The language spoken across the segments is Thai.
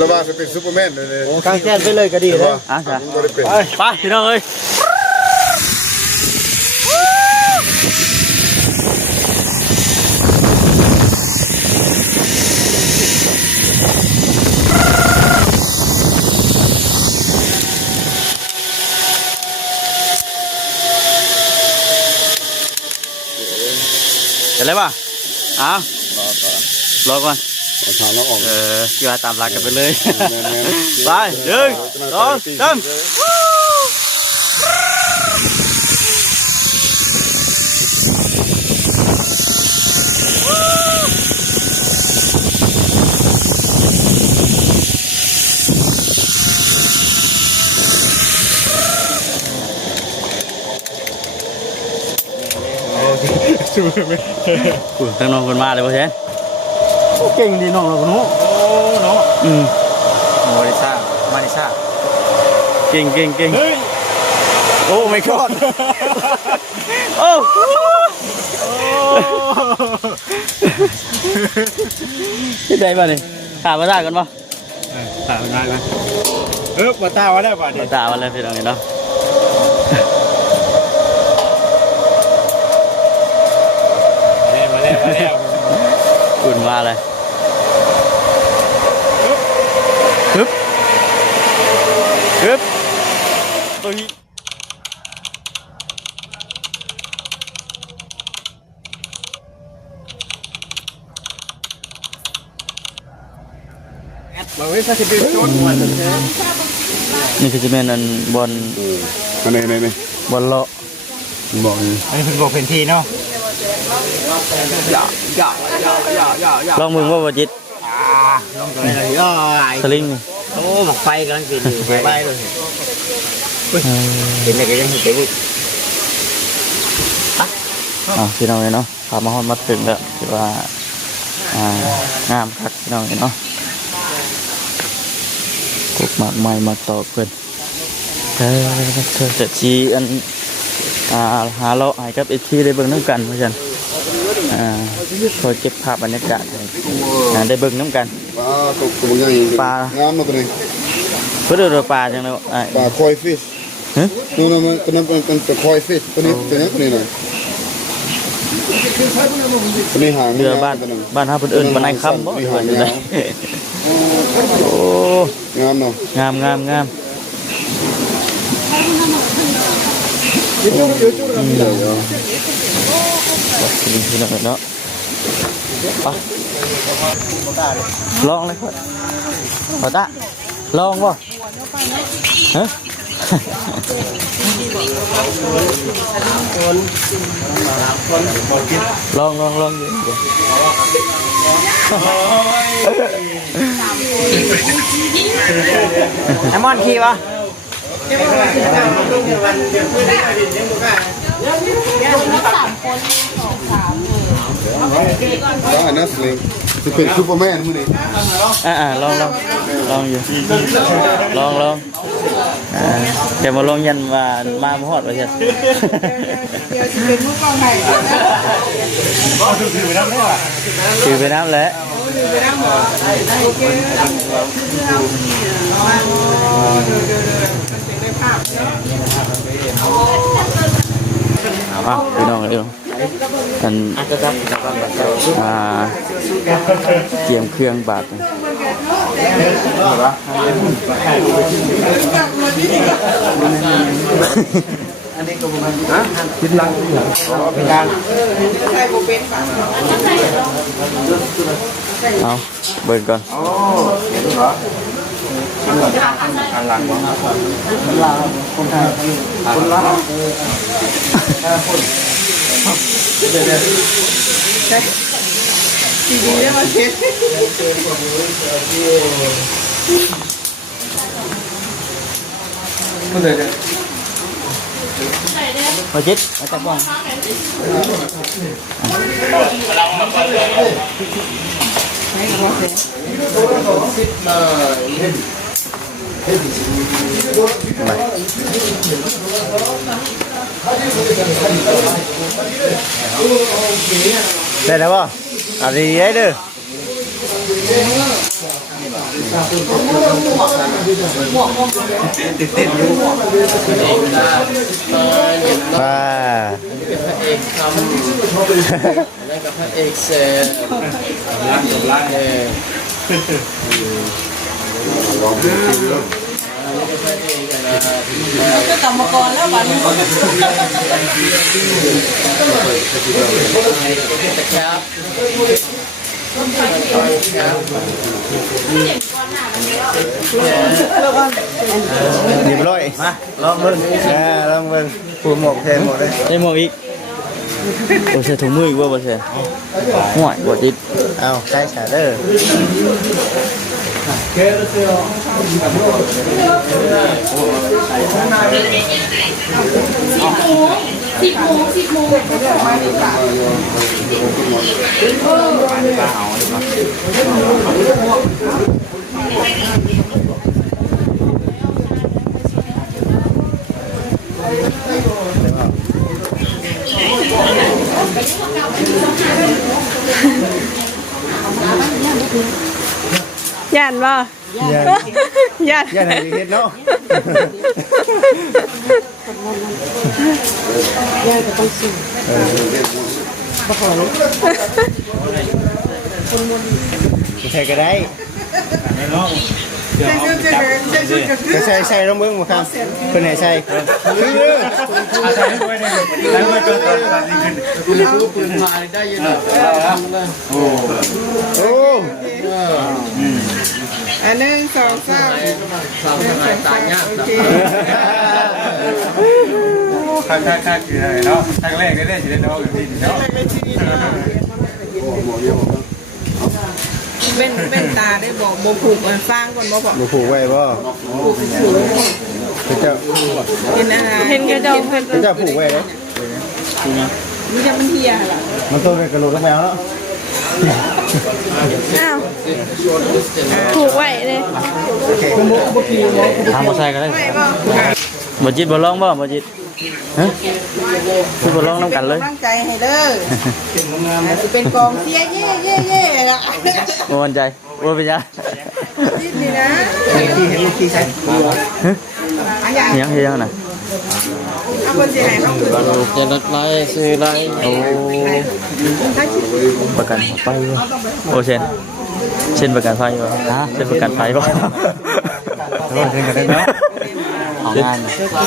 แล้วว่าจะเป็นซูเปอร์แมนเลยกางแก้นไปเลยก็ดีเลยอ่ะจ้ะไปพี่น้องเอ้ยเห็นไรป่ะอ้าวรอก่อนถามแล้วออกกีฬาตามหลักกันไปเลยไปหนึ่งสองสามคุณทั้งน้องคนมาเลยพ่อเชนเก่งดีน้องเราคนนู้โน้มาดิซ่าเก่งโอ้ไม่กอดโอ้ที่ไหนบ้างนี่ถามมาได้กันปะถามได้ไหมมาตาวันได้ป่ะมาตาวันแล้วพี่น้องเนาะคุณมาเลยฮึบตัวนี้นี่คือจะเป็นอันบอลไหนบอลเลาะบอกอันนี้เป็นบอกเป็นทีเนาะลองมึงว่าจิตลองตัวนี้เลยสลิงโอ้หมอกไฟกำลังกินอยู่ไฟเลยเห็นอะไรก็ยังเห็นเต็มพี่น้องเนาะพามาฮอนมาถึงแล้วคือว่างามครับพี่น้องเนาะกุกหมากไม้มาต่อเพื่อนเธอจะชี้อันหาเราหายกับไอทีได้เบิ่งน้ำกันเพราะฉะนั้นพอเก็บภาพบรรยากาศได้เบิ่งน้ำกันปลางามมากเลยเพื่อดูปลาจังเลยปลาคอยฟิชนู่นมันเป็นคอยฟิชตัวนี้หน่อยตัวนี้หางเรือบ้านท่าเพื่อนบ้านนายคำบ่โอ้งามเนาะงามพี่น้องเนาะลองเลยครับพอตาลองบ่ฮะลองไอมอนขี่วะได้นะสลิงจะเป็นซูเปอร์แมนมื้อนี้ลองอยู่ลองเดี๋ยวมาลองยันมาฮอดว่าจะถือไปน้ำแล้วพี่น้องเดี๋ยวกันเตรียมเครื่องบาดอันนี้ก็มันคิดลังเป็นการเอาเบิร์นก่อนเห็นเหรออันหลังคนลาวคนไทยคนลาวดีๆได้มาเช็ดมันเลยมาจิตมาจับบ้องได้แล้วป่ะอะไรเด้อ ติดอยู่เองนะ ว่า พระเอกทำแล้วกับพระเอกเสร็จล้างก็กรรมกรแล้ววันนี้ ครับเรียบร้อย มาลองเบิ่ง ลองเบิ่งปูหมกแทนหมดเลย ได้หมวกอีกโอ้ใส่ถุงมืออีกบ่ใช่ห่วยบ่จิต เอาใช่ฉาเด้อ ย่านบ่ย่าน อย่าให้เฮ็ดเนาะ ย่านก็ต้องสู้ ใช่ก็ได้ใส่ลงเบิ่งบ่ครับเพิ่นให้ใส่รู้ปืนมาได้ยินโอ้ อันหนึ่งสองสาม ความสบายตายาก โอเค ค่าคืออะไรเนาะทางแรกได้สิได้เนาะอยู่ที่เนาะ เป็นตาได้บอกโบผูกมันสร้างก่อนบ่บอก บ่ผูกไว้บ่เจ้า เป็นอะไรเห็นกระจกเป็น เจ้าผูกไว้เด้อ มันจะมันเฮียล่ะ มันตัวเป็นกระโหลกแมวเนาะ อ้าวผูกไว้เลย ทางบ่ใส่ก็ได้บ่จิตบ่ลองบ่บ่จิตฮะคือบ่ลองนำกันเลย ตั้งใจให้เด้อจะเป็นกองเสียเย่เย่เย่ละ บ่มั่นใจบ่เป็นหยัง นี่นะ ที่ใส่ อันยัง ยังเฮ็ดยังน่ะ เอาคนเสียหายเขาคือ ลูกจะรักไรซื้อไร โอ้ประกันไฟบ่โอ้เช่นประกันไฟบ่ฮะเช่นประกันไฟบ่ โอ้ถึงกันได้เนาะ ของงาน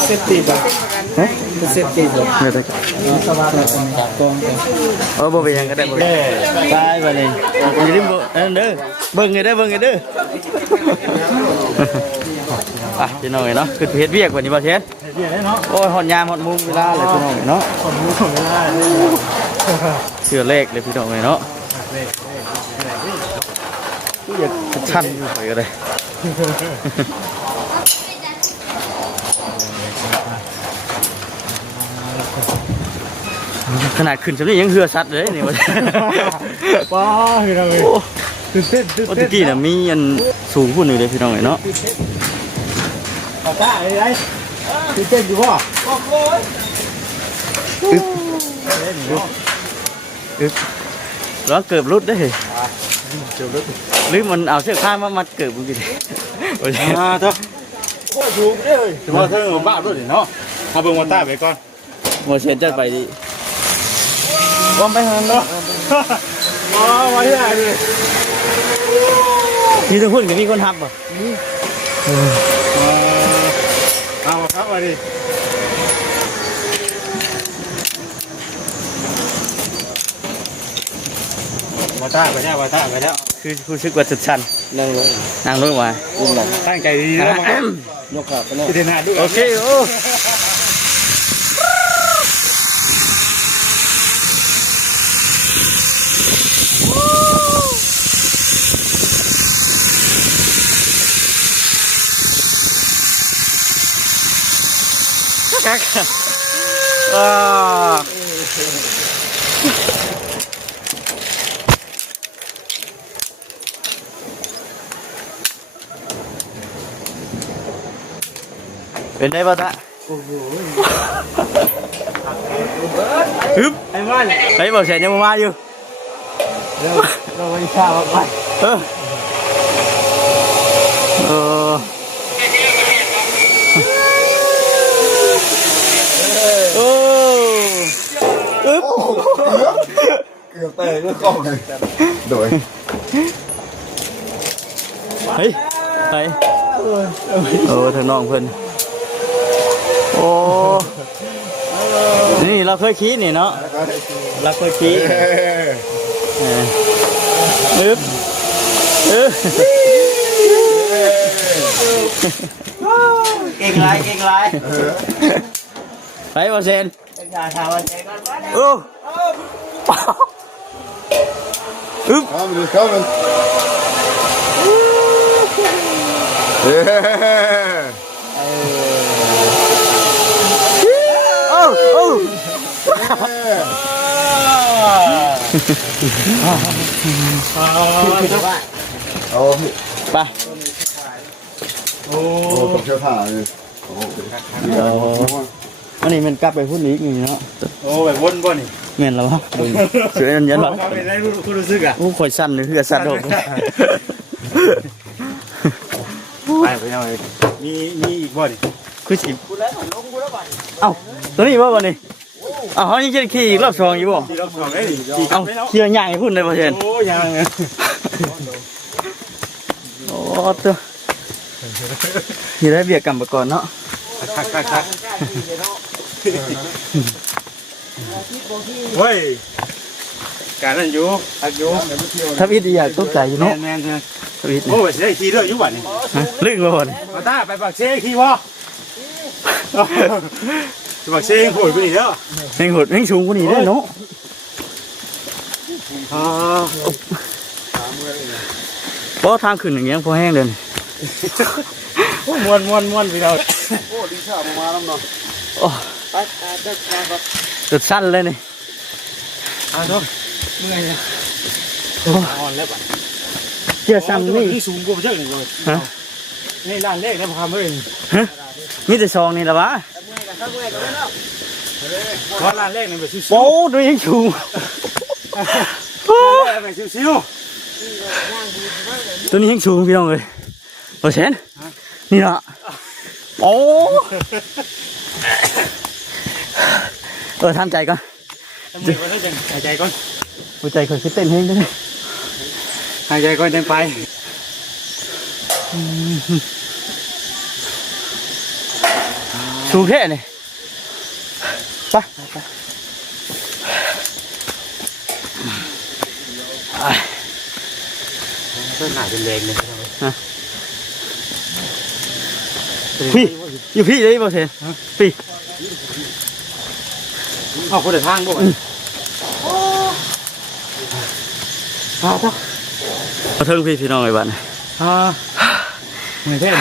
เซฟตี้บ่ฮะเซฟตี้บ่ เมื่อตะโอ้บ่เป็นหยังก็ได้บ่ตายบัดนี้อย่าลืมบ่เด้อเบิ่งให้เด้ออ่ะพี่น้องเนาะคือเฮ็ดเวียกวันนี้บ่เฮ็ดโอ้ยฮอดยามฮอดมุมเวลาเลยพี่น้องเนาะเชื่อเลขเลยพี่น้องเนาะอยากชันไปก็ได้ขนาดขึ้นจะนี่ยังเหือสัตว์เลยนี่ว่า ป้าคืออะไรตื่นเต้น โอ้ตะกี้น่ะมีอันสูงพุ่นอยู่เลยพี่น้องเนาะ เอาตาไอ้ตื่นเต้นอยู่บ่ ร้องเกือบรุดได้หรือมันเอาเชือกข้างมามัดเกือบมึงกินโอ้ย เถอะโอ้ถูกเด้อถือว่าเธอบ้าด้วยเนาะเอาเบิ่งมาต้าไปก่อน โมเชนจะไปดิ ว่าไปหันเนาะอ๋อไว้ได้เลย นี่ต้องพูดกับมีคนทับป่ะ เอาครับมาดิมาต้าไปแล้วมาต้าไปแล้ว คือคุณชึกว่าสุดชัน นั่งลง นั่งรถมา ตั้งใจดีๆนะมั้ง ยกขาไปนั่ง พิจารณาด้วย โอเคโอ้กักอ่าเป็นได้ป่ะตะฮึบ ไอ้มัน ไอ้บอกเสร็จยังมาอยู่ เราไม่ทราบว่าไป เออ เออโอ้อึ๊บ เกือบแตกแล้วกล้องเลยโดย เฮ้ยไปโอ้ทางน้องเพิ่นโอ้นี่เราเคยขี่นี่เนาะเราเคยขี่อึ๊บเก่งไรไปบ่เซนโอ้อึ๊บ Coming, it's coming. Yeah. โอ้โอ้ Oh, ไป ผมเชื่อผ่าเลย เดี๋ยวอันนี้มันกลับไปพุ่นอีกนี่เนาะ โอ้แบบวนบ่นี่ แม่นแล้ววะเสือยันวะ เขาเป็นได้คุณรู้สึกอ่ะ โอ้ข่อยสั่นเลยคือสั่นโดด ไปเอาเลยมีอีกบ่นี่ คือสิเอ้าตัวนี้บ่บ่นี่เอ้าเขายังจะขี่อีกรอบสองอยู่บ่ ที่เราบอกได้ดิ เอ้าขี่ใหญ่พุ่นเลยบ่เช่น โอ้ยัง โอ้ตัวนี่ได้เบียกกรรมก่อนเนาะ คักเฮ้ยการนั่นอยู่ทักอยู่ ทับอิดอยากตกใจอยู่เนาะ แม่น ทับอิด โอ้ยสิได้ขี่ด้วยอยู่บ่นี่ ลึกบ่บ่นี่ มาตาไปปากเซ่ขี่บ่ปากเซ่โหดไปนี่เด้อ แห่งหดแห่งสูงกว่านี้ได้เนาะ เพราะทางขึ้นอย่างเงี้ยพอแห้งเลย ม้วนพี่เรา โอ้ดีข้าวมาแล้วเนาะ โอ้จุดสั้นเลยนี่ ทุกเมื่อยนะอ่อนแล้วป่ะ เกี่ยซ้ำนี่ ที่สูงกว่าเยอะเลยนี่ร้านแรกนะพ่อคำเอ้ย ฮะมีแต่ซองนี่ละวะ เพราะร้านแรกนี่แบบชิว โอ้ดูยังสูง ๆแบบชิว ตัวนี้ยังสูงพี่น้องเลยโอ้เชนนี่ละโอ้ทำใจก่อน ๆมือก็ต้องหายใจก่อน หัวใจค่อยเต้นเฮงได้ไหม หายใจก่อนเดินไป สูงแค่ไหนไป ต้องหาเป็นแรงเลย พี่อยู่พี่เลยบ่เชนพี่ เอาคนเดินทางบ่ มาเทิงพี่น้องไอ้บ้าน เหมือนเท่น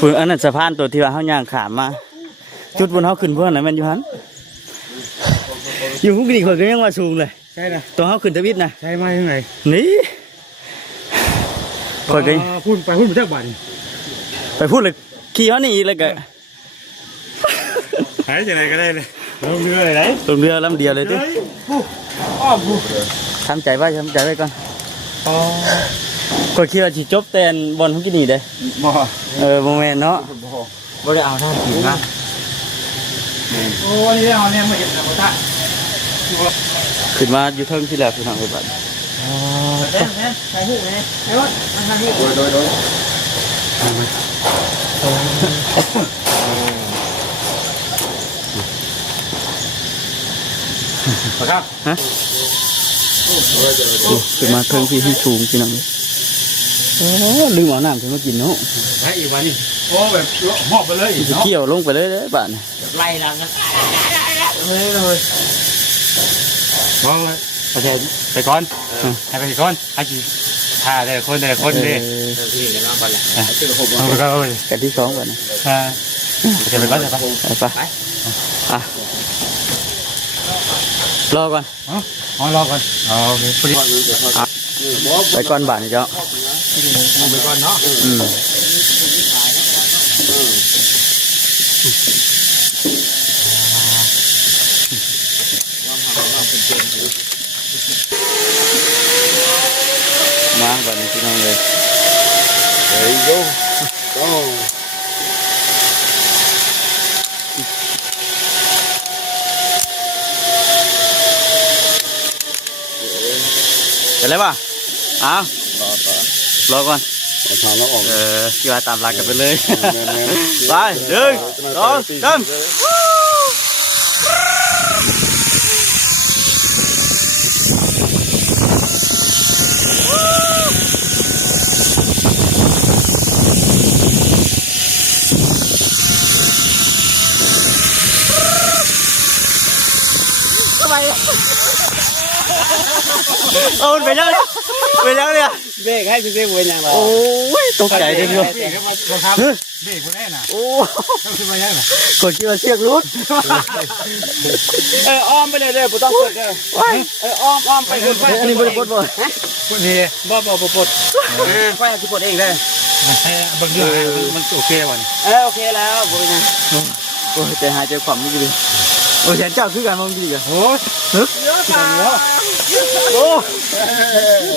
ฝืนอันนั้นสะพานตัวที่ว่าเขาย่างขามมาจุดบนเขาขึ้นเพื่อนไหนมันอยู่หันอยู่พวกนี้คนก็ยังว่าสูงเลย ใช่นะ ตัวเขาขึ้นทวิตนะ ใช่ไหมยังไง นี่คนก็ พูดไปพูดไปเจ้าบ้าน ไปพูดเลยขี่เขาหนีเลยก็ หายใจไหนก็ได้เลยลงเรือเลยไหน ลงเรือลำเดียวเลยดิทำใจไว้ก่อนคนคิดว่าสิจบแต่บอลเขากินนี่เด้ บ่ โมเมนต์เนาะ บ่ได้เอาท่ากินนะโอ้ยนี่เอาเนี่ยมาเห็นนะพ่อตา ขึ้นมาอยู่เทิงที่แหลพี่น้องไอ้บ้าน ใส่หูไงไอ้รถมาทางนี้ โดย ครับ ขึ้นมาเทิงที่ให้สูงพี่น้องโอ้ลืมเอาน้ำขึ้นมากินเนาะ ใช่อีกวันนี้โอ้แบบหอบไปเลย สิเกี่ยวลงไปเลยเด้อบ้าน ไล่หลังกัน มองเลยโอเคไปก่อนให้ไปก่อนให้กี่ท่าแต่ละคนดิเอาไปก่อนเลย กันที่สองก่อนนะ จะไปก่อนจะไป ไปอ่ะรอก่อน อ๋อรอก่อนอ๋อโอเคพอดี ไปก่อนบ้านนี่เจ้า ไปก่อนเนาะ มาบ้านนี้พี่น้องเลย go go เห็นเลยป่ะอ้าวรอก่อน เอาทางแล้วออก ที่ว่าตามหลักกันไปเลย แม่น ไปหนึ่งสองสามเอามันไปยังเนี่ยไปยังเนี่ย เบรกให้ซื้อๆเว้นอย่างไร โอ้ยตกใจเลยเดียว เบรกมาครับเบรกคนแน่น่ะ โอ้ ต้องขึ้นมายังน่ะ กดคิดว่าเชือกรุด อ้อมไปเลยเด้อบ่ต้องกดเด้ออ้อมไปกดไฟ อันนี้บริบทบ่ คนนี้ บ่ปลดไฟสิปลดเองเด้อ มันแค่เบิ่งอยู่มันโอเควัน โอเคแล้วบ่เป็นหยัง โอ้ยใจหายใจขวัญไม่ดีโอ้ยแขนเจ้าคือกันมองดีกัน โอ้ย นึกโอ้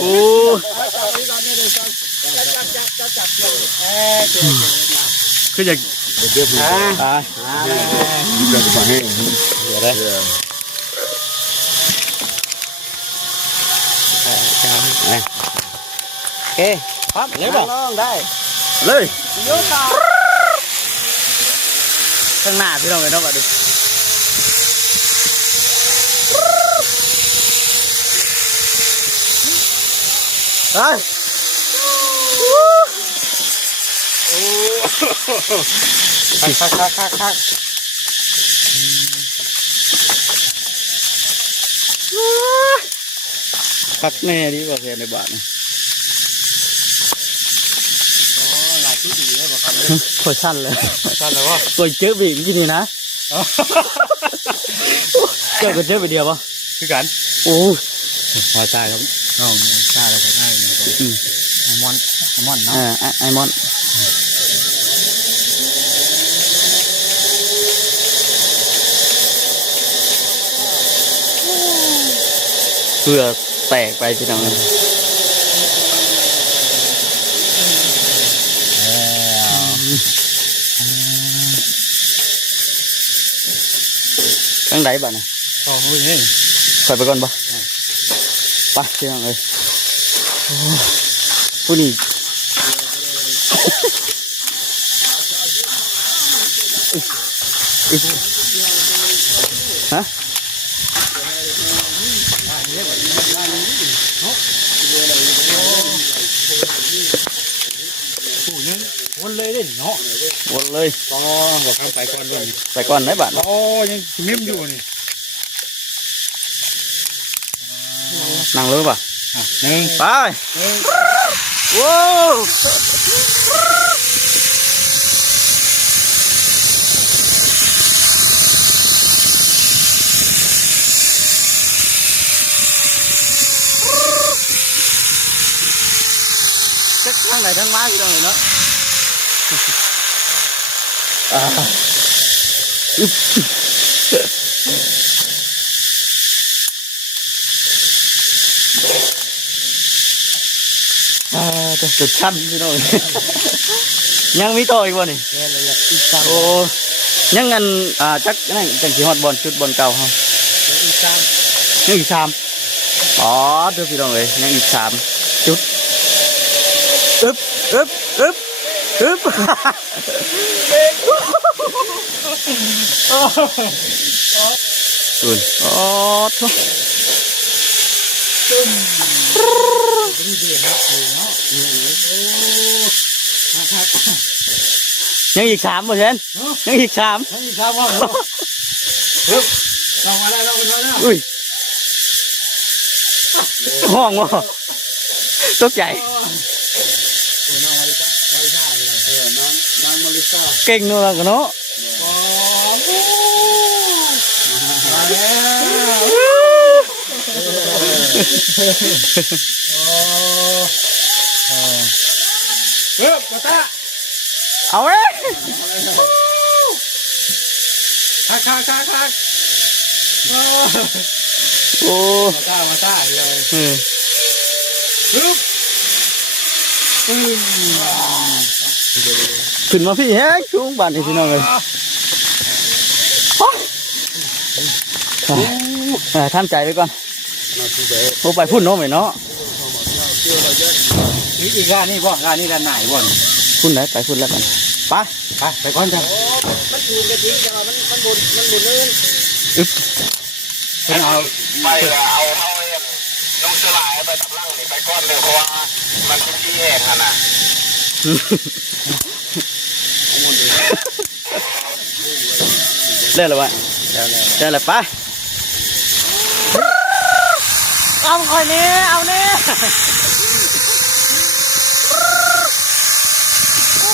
โอ้คืออยาก เดี๋ยวผม ตาย จะมาให้ เดี๋ยวได้ โอเคครับเลยบ่น้องได้ เลย ยกต่อ ข้างหน้าพี่น้องเลยน้องมาดูไป คัก พักแน่ดีกว่าแค่ในบ้านนี่โคตรสั้นเลย สั้นเลยวะ ตัวเจอบีกินนี่นะเจอก็เจอไปเดียวปะ คือกัน โอ้ พอใจครับน้องชาอะไรก็ได้ไอมอนเนาะ ไอมอนเพื่อแตกไปพี่น้องตั้งไหนบ้างนะ ต่อหูนี่ ใส่ไปก่อนปะไปพี่น้องเลยผู้นี้ฮะ หูยังวนเลยเด่นเนาะ หมดเลย ต่อบอกทำไปก่อนเลย ไปก่อนไหนบ้าน โอ้ยังมิ้มอยู่นี่ นั่งเลยป่ะ หนึ่ง ไปว้าวทั้งไหนทั้งไม้พี่น้องเลยเนาะจุดชั้นพี่น้อง ยังมีต่ออีกวะนี่โอ้ยังงันจักนั่นจังสีฮอดบอลจุดบอลเก่าเขายังอีก3อ๋อเดี๋ยวพี่น้องเลยยังอีก3จุดอึ๊บอึ๊บอึ๊บอึ๊บตุนอ๋อทุกยังอีก3เปอร์เซ็นต์ยังอีก3 นี่ครับว่าปึ๊บลองมาได้ลองมาได้ อุ้ยห้องวะตกใจ นางมาริซา เก่งนู่นแล้วกันเนาะ มาแล้วปึ๊บกระตา เอาเว้ย คักโอ้ มาต้าเลย เออ ปึ๊บ ขึ้นมาพี่แฮงสูงบานนี่พี่น้องเลยท่านใจไว้ก่อนโอ้ไปพุ่นเนาะไหมเนาะ นี่อีกงานนี่บ่งานนี่ด้านไหนบ่ พุ่นไหนไปพุ่นแล้วกันไป ไปก่อนจ้ะ มันถูกกระทิ้งแต่ว่ามันบนเนิน อึ๊บ เอา ไปเอาลงสลายไปตับล่างนี่ไปก้อนเดียวเพราะว่ามันเป็นที่แห้งอ่ะนะ เล่นหรือวะเล่นหรือไปเอาคอยนี้เอาเนี้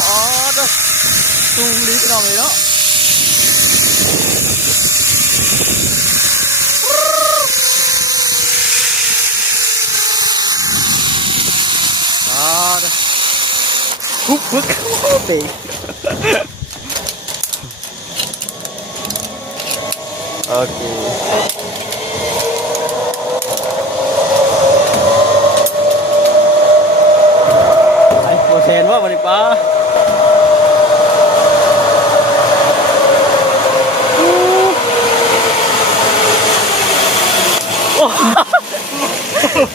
โอ้เด้อตูมดีพี่น้องเลยเนาะคุกคุกเตะโอเคไอ้โปรเซนว่ามันดีป่ะ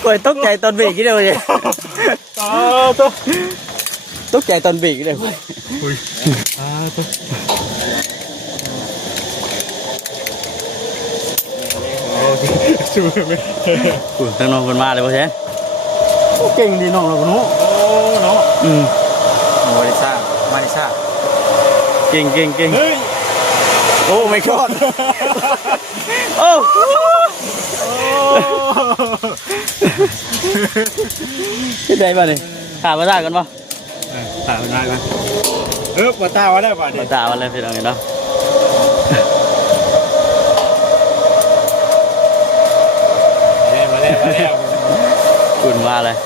ก่อยตกใจตอนเบรกกี่เดียวเลยตกใจตอนเบรกกี่เดียวคุณทั้งน้องคนมาเลยพ่อเชนเก่งดีน้องเราคนนู้เนาะมาริซ่าเก่งโอ้ไม่ชอบโอ้ที่ไหนบ้างนี่ถามมาได้กันป่ะ ถามได้ไหมมาตาว่าได้ป่ะเนี่ย มาด่าวันเลยพี่น้องเนาะมาแล้วคุณมาเลย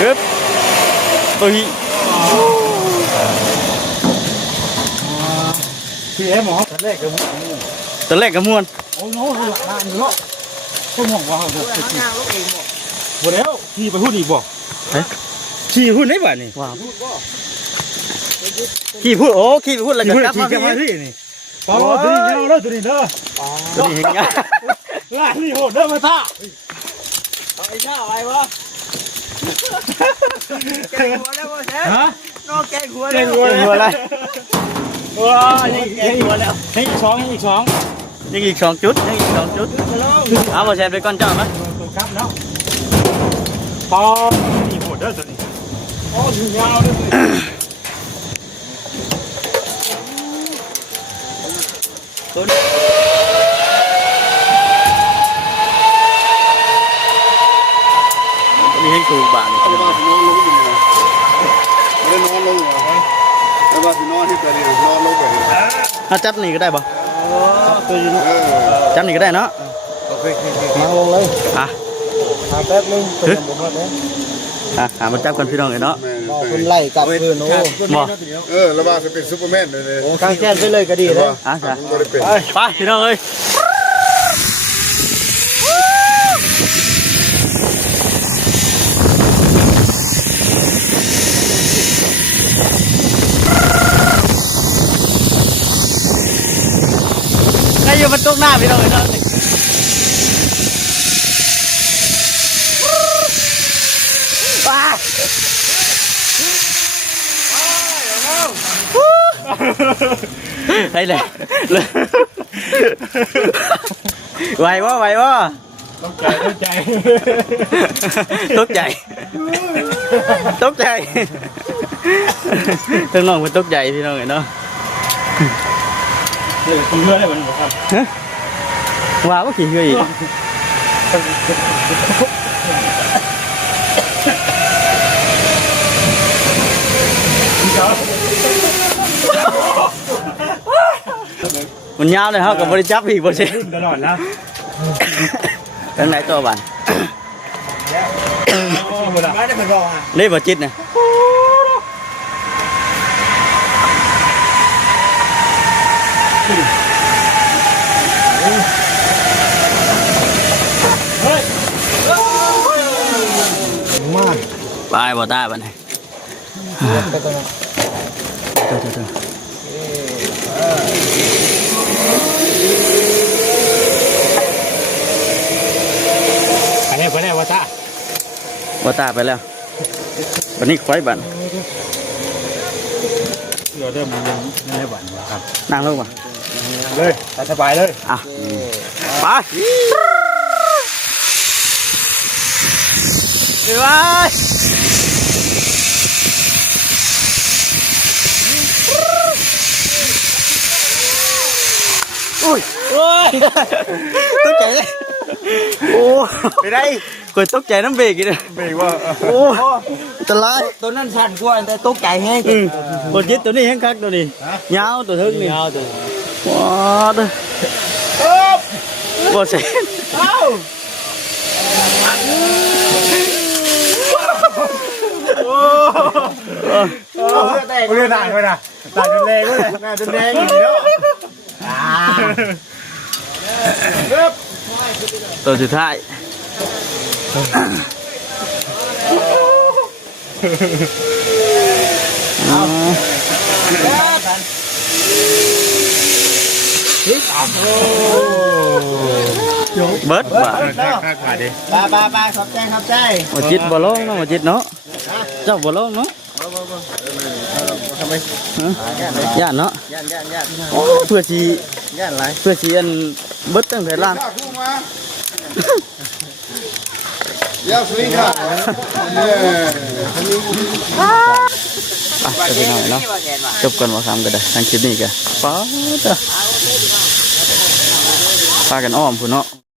ฮึบตัวนี้ พี่เอ็มหมอตอนแรกก็มุ่ง ตอนแรกก็ม่วน โอ้โหหลักล้านเนาะก็มองว่าเขาจะขี่หมดแล้วขี่ไปพูดอีกบ่ขี่พูดได้ป่ะนี่ ว้าวขี่พูดโอ้ขี่พูดแล้วก็กลับมาพี่ นี่ปอตัวนี้ยาวแล้วตัวนี้เด้อ ตัวนี้เห็นไง ล้านนี่โหดเด้อมาท่า ไอ้ข้าวอะไรวะแกงหัวแล้วพ่อแชม ฮะ นอกแกงหัว เก่ แล้ ง ว หัวเลย ว้ายัง แกงหัวแล้ว ให้อีกสองยังอีก2 จุดเอามาแชร์ไปก่อนเจ้าไหม ตัวครับเนาะปอนี่โหดเด้อตัวนี้โอ้ถึงยาวเลย นี่ให้สูงบาทนี่ เอาบ้านพี่น้องลงอยู่นี่ไม่ได้นอนลงเหรอเอาบ้านพี่น้องที่เกิดนี่นอนลงไปนี่ ถ้าจับนี่ก็ได้ป่ะ ตัวอยู่ จับนี่ก็ได้เนาะ โอเค มาลงเลย อ่ะ หาแป๊บนึงเป็นผมครับเนี่ย หามาจับกันพี่น้องเลยเนาะ คุณไล่กลับคืนโอ้ บ่ แล้วบ้านจะเป็นซูเปอร์แมนเลย กางแก้นไปเลยก็ดีเลย อ่ะจ้ะ ก็ได้เป็น ไปพี่น้องเอ้ยไอ้อยู่มันตกหน้าพี่น้องเลยเนาะว้าได้เลยไหววะ ต้องใจ ตกใจทั้งน้องมันตกใจพี่น้องเนาะ เลยคุณเพื่อนได้เหมือนกันครับ ว้าวว่าขี่เหืออีกมันยาวเลยครับกับบริจับอีกบริษัท ตลอดนะ ทั้งไหนตัวบัน ไม่ได้เป็นรองอ่ะ เล่บจิตนะ ไปบ่ตาบัดนี้เด้ออันนี้ไปไหนวะจ้า บ่ตาไปแล้วบัดนี้ค่อยบัด เราเริ่มมันยังไม่ได้หวั่นครับ นั่งลงบ่ เลยสบายเลย อ่ะไปไปอุ้ยตกใจเลยโอ้ ไปได้ กดตกใจน้ำเบรกอีกเลย เบรกว่า โอ้ตะไล ตัวนั้นสั่นกว่าแต่ตกใจแห้ง กดยึดตัวนี้แห้งคักตัวนี้ยาวตัวทึกนี่ยาวตัวว้าเด้อบ่เสร็จ เรื่องหนักเลยนะหนักจนแรงเลยหนักจนแรงอยู่แล้ว ตัวสุดท้ายเบิร์ดบ่ ข้าขาดิ ไปขอบใจขอบใจ มาจิตบ่ลงเนาะมาจิตเนาะเจ้าบ่ลงเนาะทำไมย่านเนาะย่านโอ้เพื่อสิย่านอะไรเพื่อสิอันเบิดตั้งแต่ล่าง ยาวสลิงค่ะเนี่ย ไปจะไปหน่อยเนาะจบกันว่าคำก็ได้ทางคลิปนี้ก็ป้ากันอ้อมพุ่นเนาะ